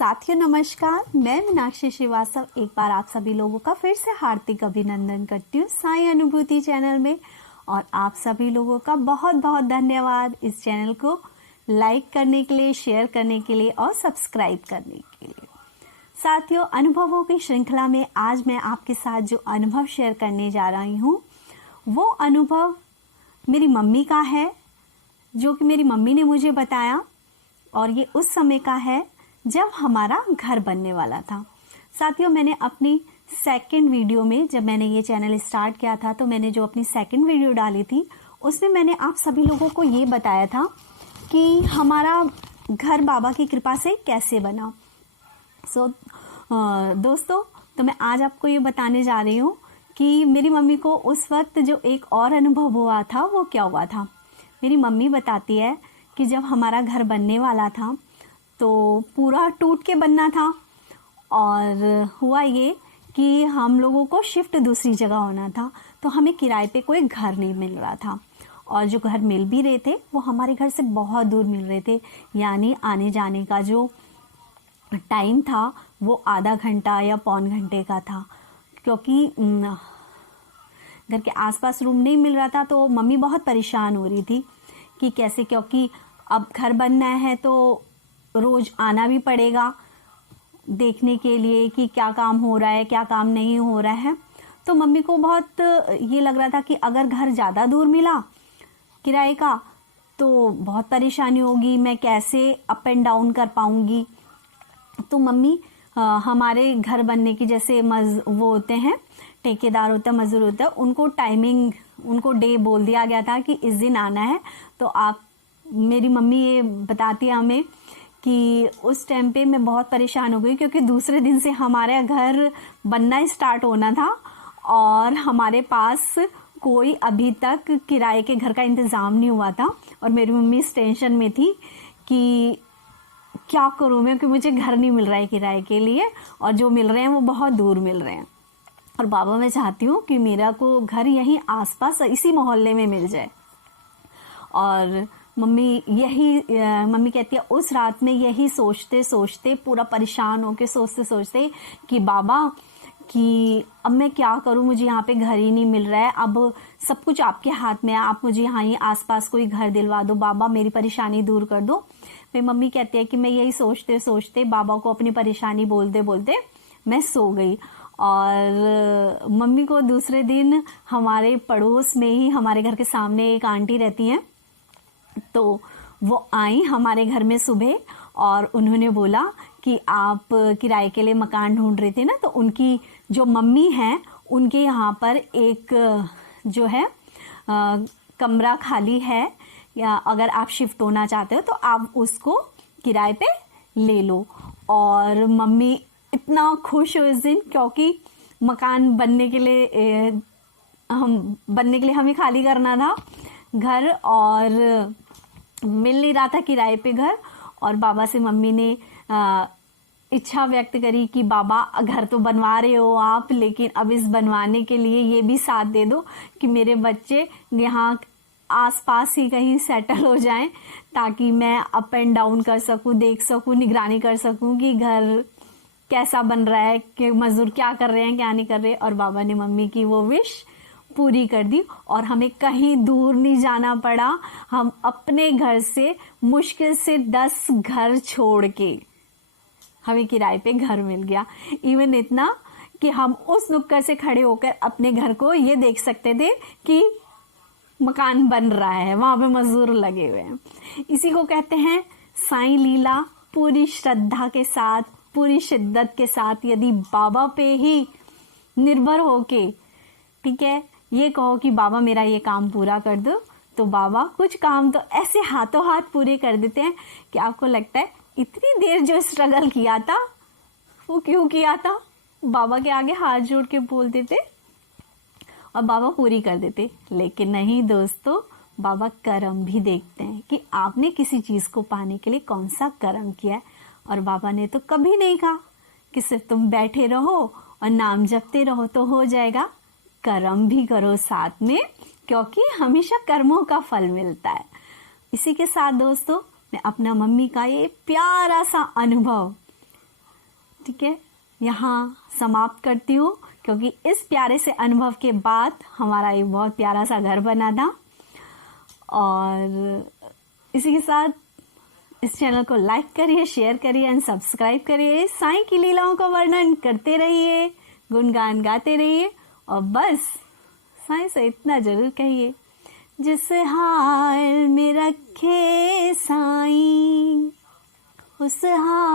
साथियों नमस्कार, मैं मीनाक्षी श्रीवास्तव एक बार आप सभी लोगों का फिर से हार्दिक अभिनंदन करती हूँ साई अनुभूति चैनल में। और आप सभी लोगों का बहुत बहुत धन्यवाद इस चैनल को लाइक करने के लिए, शेयर करने के लिए और सब्सक्राइब करने के लिए। साथियों, अनुभवों की श्रृंखला में आज मैं आपके साथ जो अनुभव शेयर करने जा रही हूँ वो अनुभव मेरी मम्मी का है, जो कि मेरी मम्मी ने मुझे बताया। और ये उस समय का है जब हमारा घर बनने वाला था। साथियों, मैंने अपनी सेकंड वीडियो में, जब मैंने ये चैनल स्टार्ट किया था, तो मैंने जो अपनी सेकंड वीडियो डाली थी उसमें मैंने आप सभी लोगों को ये बताया था कि हमारा घर बाबा की कृपा से कैसे बना। दोस्तों, तो मैं आज आपको ये बताने जा रही हूँ कि मेरी मम्मी को उस वक्त जो एक और अनुभव हुआ था वो क्या हुआ था। मेरी मम्मी बताती है कि जब हमारा घर बनने वाला था तो पूरा टूट के बनना था और हुआ ये कि हम लोगों को शिफ्ट दूसरी जगह होना था, तो हमें किराए पे कोई घर नहीं मिल रहा था। और जो घर मिल भी रहे थे वो हमारे घर से बहुत दूर मिल रहे थे, यानी आने जाने का जो टाइम था वो आधा घंटा या पौन घंटे का था। क्योंकि घर के आसपास रूम नहीं मिल रहा था तो मम्मी बहुत परेशान हो रही थी कि कैसे, क्योंकि अब घर बनना है तो रोज आना भी पड़ेगा देखने के लिए कि क्या काम हो रहा है, क्या काम नहीं हो रहा है। तो मम्मी को बहुत ये लग रहा था कि अगर घर ज़्यादा दूर मिला किराए का तो बहुत परेशानी होगी, मैं कैसे अप एंड डाउन कर पाऊंगी। तो मम्मी हमारे घर बनने की, जैसे वो होते हैं ठेकेदार होता है, मजदूर होता है, उनको टाइमिंग, उनको डे बोल दिया गया था कि इस दिन आना है। तो आप, मेरी मम्मी ये बताती है हमें कि उस टाइम पे मैं बहुत परेशान हो गई, क्योंकि दूसरे दिन से हमारे घर बनना स्टार्ट होना था और हमारे पास कोई अभी तक किराए के घर का इंतज़ाम नहीं हुआ था। और मेरी मम्मी इस टेंशन में थी कि क्या करूँ मैं, कि मुझे घर नहीं मिल रहा है किराए के लिए और जो मिल रहे हैं वो बहुत दूर मिल रहे हैं। और बाबा, मैं चाहती हूँ कि मेरा को घर यहीं आसपास इसी मोहल्ले में मिल जाए। और मम्मी कहती है उस रात में यही सोचते सोचते, पूरा परेशान होके सोचते सोचते कि बाबा, कि अब मैं क्या करूं, मुझे यहाँ पे घर ही नहीं मिल रहा है, अब सब कुछ आपके हाथ में है, आप मुझे यहाँ ही आसपास कोई घर दिलवा दो बाबा, मेरी परेशानी दूर कर दो। फिर मम्मी कहती है कि मैं यही सोचते सोचते बाबा को अपनी परेशानी बोलते बोलते मैं सो गई। और मम्मी को दूसरे दिन हमारे पड़ोस में ही, हमारे घर के सामने एक आंटी रहती हैं, तो वो आई हमारे घर में सुबह और उन्होंने बोला कि आप किराए के लिए मकान ढूंढ रहे थे ना, तो उनकी जो मम्मी हैं उनके यहाँ पर एक जो है कमरा खाली है, या अगर आप शिफ्ट होना चाहते हो तो आप उसको किराए पे ले लो। और मम्मी इतना खुश हुई उस दिन, क्योंकि मकान बनने के लिए हमें खाली करना था घर और मिल नहीं रहा था किराए पे घर। और बाबा से मम्मी ने इच्छा व्यक्त करी कि बाबा, घर तो बनवा रहे हो आप, लेकिन अब इस बनवाने के लिए ये भी साथ दे दो कि मेरे बच्चे यहाँ आसपास ही कहीं सेटल हो जाएं, ताकि मैं अप एंड डाउन कर सकूं, देख सकूं, निगरानी कर सकूं कि घर कैसा बन रहा है, कि मजदूर क्या कर रहे हैं, क्या नहीं कर रहे। और बाबा ने मम्मी की वो विश पूरी कर दी और हमें कहीं दूर नहीं जाना पड़ा। हम अपने घर से मुश्किल से 10 घर छोड़ के हमें किराए पे घर मिल गया। इवन इतना कि हम उस नुक्कड़ से खड़े होकर अपने घर को ये देख सकते थे कि मकान बन रहा है, वहां पे मजदूर लगे हुए हैं। इसी को कहते हैं साईं लीला। पूरी श्रद्धा के साथ, पूरी शिद्दत के साथ यदि बाबा पे ही निर्भर होके, ठीक है, ये कहो कि बाबा मेरा ये काम पूरा कर दो, तो बाबा कुछ काम तो ऐसे हाथों हाथ पूरे कर देते हैं कि आपको लगता है इतनी देर जो स्ट्रगल किया था वो क्यों किया था। बाबा के आगे हाथ जोड़ के बोल देते और बाबा पूरी कर देते। लेकिन नहीं दोस्तों, बाबा कर्म भी देखते हैं कि आपने किसी चीज को पाने के लिए कौन सा कर्म किया है। और बाबा ने तो कभी नहीं कहा कि सिर्फ तुम बैठे रहो और नाम जपते रहो तो हो जाएगा, कर्म भी करो साथ में, क्योंकि हमेशा कर्मों का फल मिलता है। इसी के साथ दोस्तों, मैं अपना मम्मी का ये प्यारा सा अनुभव ठीक है, यहाँ समाप्त करती हूँ, क्योंकि इस प्यारे से अनुभव के बाद हमारा एक बहुत प्यारा सा घर बना था। और इसी के साथ इस चैनल को लाइक करिए, शेयर करिए एंड सब्सक्राइब करिए। साईं की लीलाओं का वर्णन करते रहिए, गुणगान गाते रहिए, और बस साईं से इतना जरूर कहिए, जिस हाल में रखे साईं उस हाल